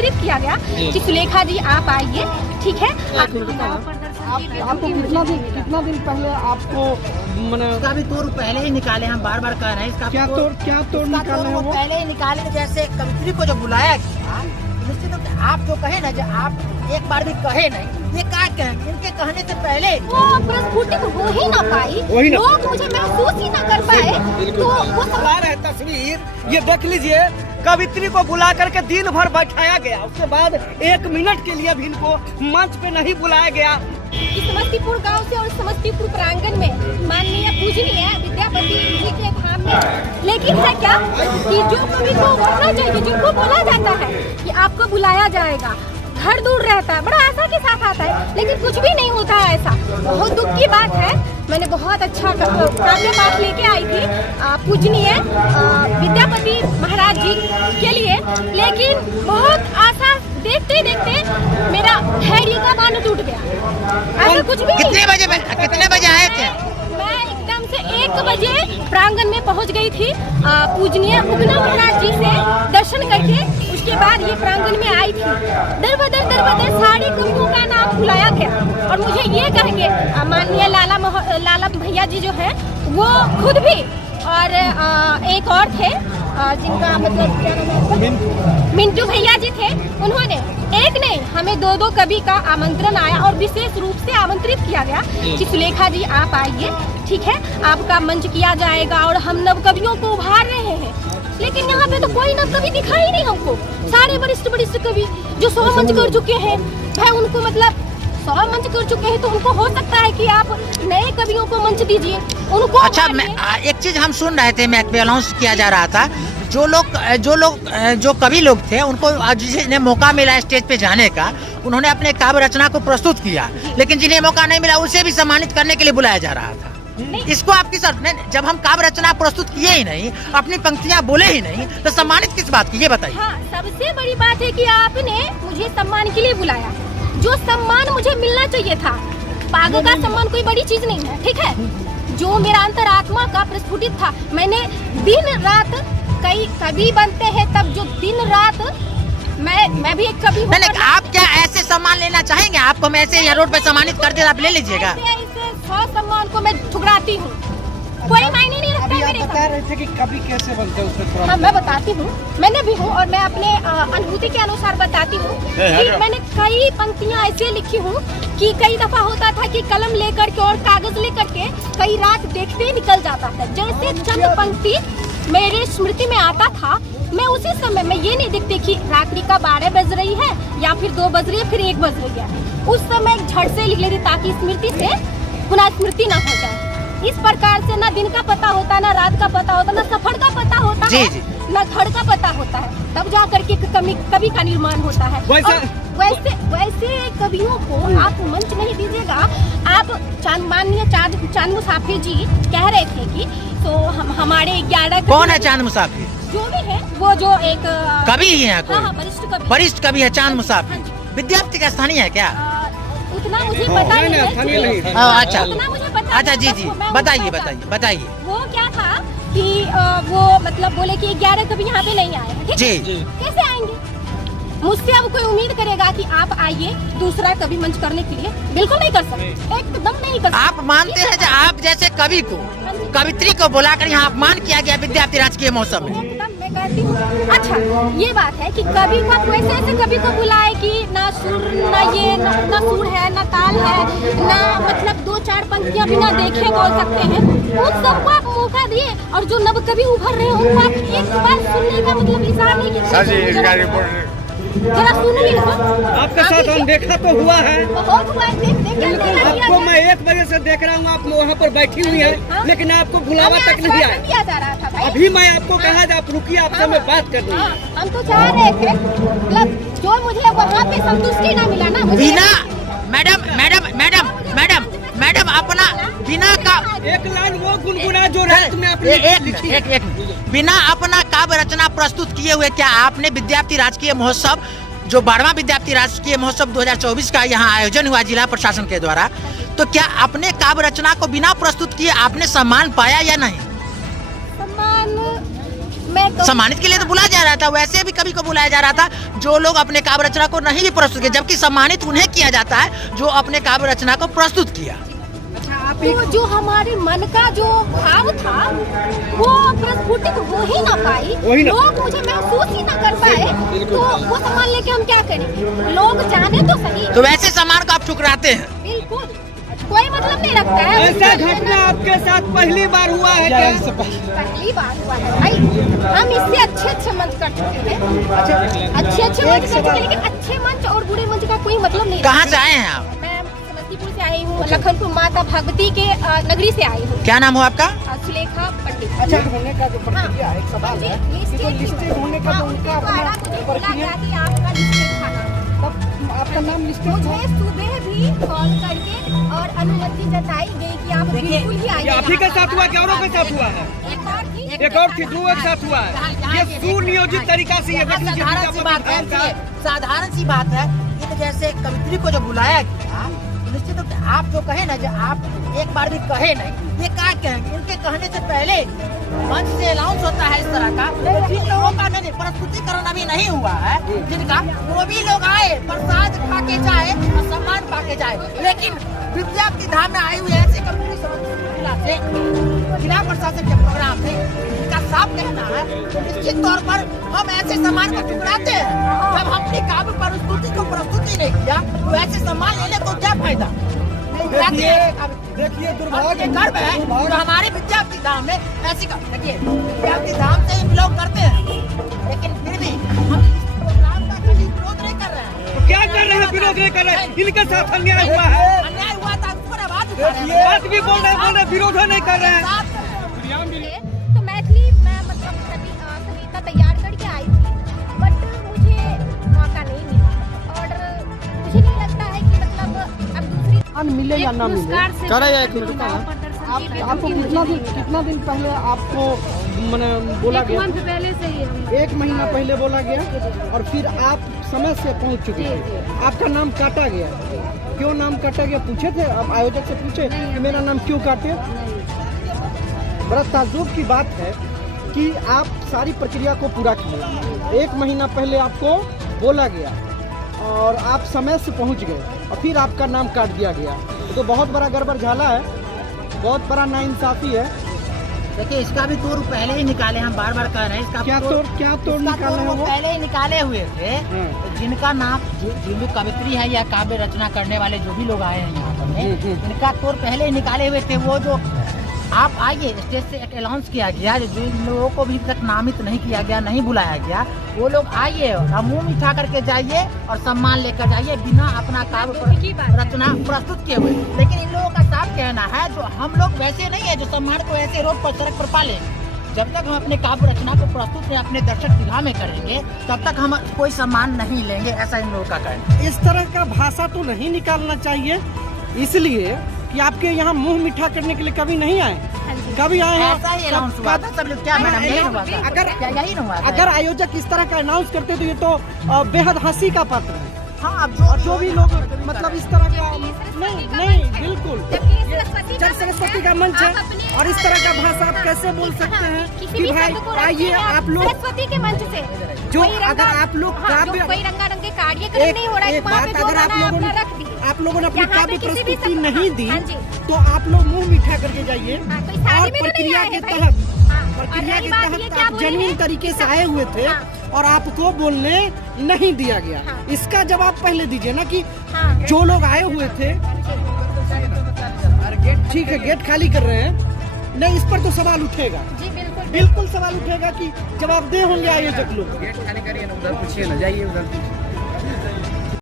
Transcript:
आमंत्रित किया गया कि सुलेखा जी आप आइए, ठीक है। आपको कितना दिन पहले आपको इसका भी तोड़ पहले ही निकाले, हम बार बार कह रहे हैं इसका क्या तोड़ निकाले हैं वो? पहले ही निकाले थे। जैसे कवित्री को जो बुलाया गया, निश्चित रूप से आप जो कहे ना, जो आप एक बार भी कहे नहीं, ये क्या कहें, इनके कहने से पहले वो प्रस्फुटित हो ही ना पाई, लोग मुझे महसूस ही ना कर पाए, तो वो सब है तस्वीर ये देख लीजिए। कवित्री को बुला करके दिन भर बैठाया गया, उसके बाद 1 मिनट के लिए भी इनको मंच पे नहीं बुलाया गया। समस्तीपुर गांव से और समस्तीपुर प्रांगण में माननीय पूजनीय विद्यापति जी के धाम में, लेकिन है क्या कि जो कवि को बोलना चाहिए, जिनको बोला जाता है कि आपको बुलाया जाएगा, घर दूर रहता है, बड़ा आशा के साथ आता है, लेकिन कुछ भी नहीं होता है ऐसा। बहुत दुख की बात है। मैंने बहुत अच्छा काव्य पाठ लेके आई थी पूजनीय विद्यापति महाराज जी के लिए, लेकिन बहुत आशा देखते देखते मेरा धैर्य का बांध टूट गया। ऐसा कुछ भी कितने बजे आए थे? मैं एकदम से 1 बजे प्रांगण में पहुंच गई थी पूजनीय उगना महाराज जी से दर्शन करके। उसके बाद ये प्रांगण में आई थी। दर बदर सारे कवियों का नाम बुलाया गया और मुझे ये कह के माननीय लाला भैया जी जो है वो खुद भी, और एक और थे जिनका मतलब क्या नाम है, मिंटू भैया जी थे, उन्होंने एक नहीं हमें 2 कवि का आमंत्रण आया और विशेष रूप से आमंत्रित किया गया कि सुलेखा जी आप आइए, ठीक है, आपका मंच किया जाएगा और हम नव कवियों को उभार रहे हैं। लेकिन यहाँ पे तो कोई नव कवि दिखाई नहीं हमको। सारे वरिष्ठ कवि जो 100 मंच कर चुके हैं, भाई उनको मतलब 100 मंच कर चुके हैं, तो उनको हो सकता है कि आप नए कवियों को मंच दीजिए, उनको। अच्छा, एक चीज हम सुन रहे थे, मैं अनाउंस किया जा रहा था, जो कवि लोग थे उनको जिन्हें मौका मिला स्टेज पे जाने का, उन्होंने अपने काव्य रचना को प्रस्तुत किया, लेकिन जिन्हें मौका नहीं मिला उसे भी सम्मानित करने के लिए बुलाया जा रहा था। इसको आपकी जब हम काव्य रचना प्रस्तुत किए ही नहीं, अपनी पंक्तियां बोले ही नहीं, तो सम्मानित किस बात की, ये बताइए। हाँ, सबसे बड़ी बात है कि आपने मुझे सम्मान के लिए बुलाया, जो सम्मान मुझे मिलना चाहिए था। पागल का सम्मान कोई बड़ी चीज नहीं है, ठीक है। जो मेरा अंतरात्मा का प्रस्फुटित था, मैंने दिन रात, कई कवि बनते हैं तब जो दिन रात, मैं भी एक कवि हूँ। आप क्या ऐसे सम्मान लेना चाहेंगे? आपको मैं ऐसे यहाँ रोड पे सम्मानित कर दे, आप ले लीजिएगा। सम्मान को मैं ठुकराती हूँ, कोई मायने नहीं रखता है मेरे। बता रहे थे कि कवि कैसे बनते हैं, उसमें हाँ, मैं बताती हूँ, मैंने भी हूँ और मैं अपने अनुभूति के अनुसार बताती हूँ कि मैंने कई पंक्तियाँ ऐसे लिखी हूँ कि कई दफा होता था कि कलम लेकर के और कागज लेकर के कई रात देखते ही निकल जाता था। जैसे चंद पंक्ति मेरे स्मृति में आता था, मैं उसी समय में ये नहीं देखती कि रात्रि का 12 बज रही है या फिर 2 बज रही है, फिर 1 बज रही है, उस समय झट से लिख लेती ताकि स्मृति से पुनः स्मृति ना हो जाए। इस प्रकार से ना दिन का पता होता, ना रात का पता होता, ना सफर का पता होता है, ना घर का पता होता है, तब जा करके कवि का निर्माण होता है। वैसे कवियों को आप मंच नहीं दीजिएगा। आप माननीय चांद मुसाफिर जी कह रहे थे कि तो हमारे 11 कौन है चांद मुसाफिर? जो भी है वो, जो एक कवि ही है, हाँ, वरिष्ठ कवि है चांद मुसाफिर। विद्यापति का स्थानीय है क्या? उतना मुझे पता नहीं है। अच्छा, उतना मुझे पता अच्छा, जी, बताइए। वो क्या था कि वो मतलब बोले कि 11 कवि यहाँ पे नहीं आए, ठीक है? कैसे आएंगे? मुझसे अब कोई उम्मीद करेगा कि आप आइए दूसरा कवि मंच करने के लिए, बिल्कुल नहीं कर सकते, एकदम नहीं कर सकते। आप मानते हैं कि आप जैसे कवि को, कवित्री को बुलाकर यहाँ अपमान किया गया विद्यापति राजकीय महोत्सव में? मैं कहती हूँ, अच्छा ये बात है कि कवि को आप ऐसे कवि को बुलाए कि ना सुर, ना सुर है, ना ताल है, ना मतलब 2-4 पंक्तियाँ बिना देखे बोल सकते हैं, उन सबको आप मौका दिए। और जो नव कवि उभर रहे हैं उनको आप एक बार सुनने का मतलब इशारा नहीं किया। जरा सुनिए, आपके साथ हम देखा तो हुआ है, बहुत हुआ है। आपको मैं 1 बजे से देख रहा हूँ, आप वहाँ पर बैठी हुई है, लेकिन आपको बुलावा तक नहीं आया। अभी मैं आपको कहा आप रुकिए, आपसे मैं बात कर रही हूँ। हम तो चाह रहे थे, मतलब जो मुझे वहाँ पे संतुष्टि ना मिला ना, बिना मैडम अपना बिना का एक लाइन वो गुनगुना जो रात में आपने एक बिना अपना काव्य रचना प्रस्तुत किए हुए क्या आपने विद्यापति राजकीय महोत्सव, जो 12वां विद्यापति राजकीय महोत्सव 2024 का यहाँ आयोजन हुआ जिला प्रशासन के द्वारा, तो क्या अपने काव्य रचना को बिना प्रस्तुत किए आपने सम्मान पाया या नहीं? सम्मान मैं तो सम्मानित के लिए तो बुलाया जा रहा था, वैसे भी कभी को बुलाया जा रहा था जो लोग अपने काव्य रचना को नहीं भी प्रस्तुत किया, जबकि सम्मानित उन्हें किया जाता है जो अपने काव्य रचना को प्रस्तुत किया। तो जो हमारे मन का जो भाव था वो प्रस्फुटित हो ही ना पाई, लोग मुझे महसूस ही ना कर पाए, तो वो सम्मान लेके हम क्या करें? लोग जाने तो सही। तो वैसे सम्मान को आप ठुकराते हैं? बिल्कुल, कोई मतलब नहीं रखता है। ऐसा घटना आपके साथ पहली बार हुआ है क्या? पहली बार हुआ है भाई, हम इससे अच्छे मंच कर चुके हैं, अच्छे मंच कर चुके हैं, लेकिन अच्छे मंच और बुरे मंच का कोई मतलब नहीं। कहाँ से आए हैं आप? मैं समस्तीपुर से आई हूँ, लखनपुर माता भगवती के नगरी से आई हूँ। क्या नाम हो आपका? सुलेखा पंडित। अच्छा, होने का जो प्रक्रिया है, एक सवाल है, तो लिस्टेड होने का तो उनका अपना प्रक्रिया, आपका लिस्टेड खाना, तब आपका नाम लिस्टेड मुझे सुबह भी कॉल करके और अनुमति जताई गई कि आप बिल्कुल ही आइए। आप ही के साथ हुआ कि औरों के साथ हुआ है? एक और थी, दो एक साथ हुआ है। ये सुनियोजित तरीका से ये देख लीजिए, साधारण सी बात है, साधारण सी बात है। ये तो जैसे कवित्री को जो बुलाया गया, निश्चित रूप से आप जो कहे ना, जो आप एक बार भी कहे नहीं, ये क्या कहेंगे? इनके कहने से पहले मंच से अनाउंस होता है इस तरह का, जिन लोगों का नहीं प्रस्तुतिकरण अभी नहीं हुआ है, जिनका वो भी लोग आए, प्रसाद खा के जाए और सम्मान पा के जाए, लेकिन विद्यार्थी धाम में आई हुई ऐसे कवित्री जिला से, जिला प्रशासन के प्रोग्राम में इनका साफ कहना है, निश्चित तौर पर हम ऐसे सम्मान को ठुकराते हैं। जब हमने काव्य प्रस्तुति को प्रस्तुति नहीं किया तो ऐसे सम्मान लेने को क्या फायदा? देखिए दुर्भाग्य गर्व है जो हमारे विद्यार्थी धाम में ऐसी देखिए, विद्यार्थी धाम से हम लोग करते हैं, लेकिन फिर भी हम इस प्रोग्राम का कभी विरोध नहीं कर रहे हैं। तो क्या कर रहे हैं? विरोध नहीं कर रहे हैं, इनके साथ अन्याय हुआ है, अन्याय हुआ था, ऊपर आवाज उठा रहे हैं। बात भी बोल रहे हैं, विरोध नहीं कर रहे हैं। तो मैथिली मैं मतलब कविता तैयार करके आई थी, बट मुझे मौका नहीं मिला, और मुझे नहीं लगता है कि मतलब अब दूसरी मिले या ना मिले, आपको कितना दिन पहले आपको मैंने बोला गया? पहले से ही 1 महीना पहले बोला गया, और फिर आप समय से पहुंच चुके थे। आपका नाम काटा गया, क्यों नाम काटा गया पूछे थे? आप आयोजक से पूछे कि मेरा नाम क्यों काटे? बड़ा ताज्जुब की बात है कि आप सारी प्रक्रिया को पूरा किए, 1 महीना पहले आपको बोला गया और आप समय से पहुंच गए, और फिर आपका नाम काट दिया गया। तो बहुत बड़ा गड़बड़ झाला है, बहुत बड़ा नाइंसाफी है। देखिए, इसका भी तोड़ पहले ही निकाले, हम बार बार कह रहे हैं, इसका क्या तोड़ निकाले हैं वो? पहले ही निकाले हुए थे। जिनका नाम जो भी कवित्री है या काव्य रचना करने वाले जो भी लोग आए हैं यहाँ पर, इनका तोड़ पहले ही निकाले हुए थे। वो जो आप आइए, स्टेज से एक अनाउंस किया गया, जिन लोगों को अभी तक नामित नहीं किया गया, नहीं बुलाया गया, वो लोग आइए और मुंह मिठा करके जाइए और सम्मान लेकर जाइए, बिना अपना काव्य रचना प्रस्तुत किए हुए। लेकिन इन लोगों का साफ कहना है, जो हम लोग वैसे नहीं है जो सम्मान को ऐसे रोड पर सड़क पर पाले। जब तक हम अपने काव्य रचना को प्रस्तुत अपने दर्शक दीर्घा में करेंगे, तब तक हम कोई सम्मान नहीं लेंगे, ऐसा इन लोगों का कहना है। इस तरह का भाषा तो नहीं निकालना चाहिए, इसलिए कि आपके यहाँ मुंह मीठा करने के लिए कभी नहीं आए, कभी आए हैं? ऐसा ही अनाउंस हुआ था सब लोग, क्या मैडम यही हुआ था? यही हुआ था। अगर आयोजक इस तरह का अनाउंस करते तो ये तो बेहद हंसी का पात्र है। हाँ, अब जो भी लोग मतलब इस तरह का नहीं बिल्कुल, जब सरस्वती का मंच है और इस तरह का भाषा आप कैसे बोल सकते हैं कि भाई आइए आप लोग सरस्वती के मंच से जो अगर आप लोग काव्य कोई रंगारंग के कार्यक्रम नहीं हो रहा है, एक बात, अगर आप लोगों ने अपनी काव्य प्रस्तुति नहीं दी हाँ जी, तो आप लोग मुंह मीठा करके जाइए, हाँ, और प्रक्रिया के तहत आप जेन्युइन तरीके से आए हुए थे और आपको बोलने नहीं दिया गया। इसका जवाब पहले दीजिए ना कि जो लोग आए हुए थे, ठीक है गेट खाली कर रहे हैं, नहीं इस पर तो सवाल उठेगा, बिल्कुल सवाल उठेगा कि जवाबदेह होंगे आयोजक लोग। गेट खाली करिए ना, उधर पूछिए ना, जाइए उधर।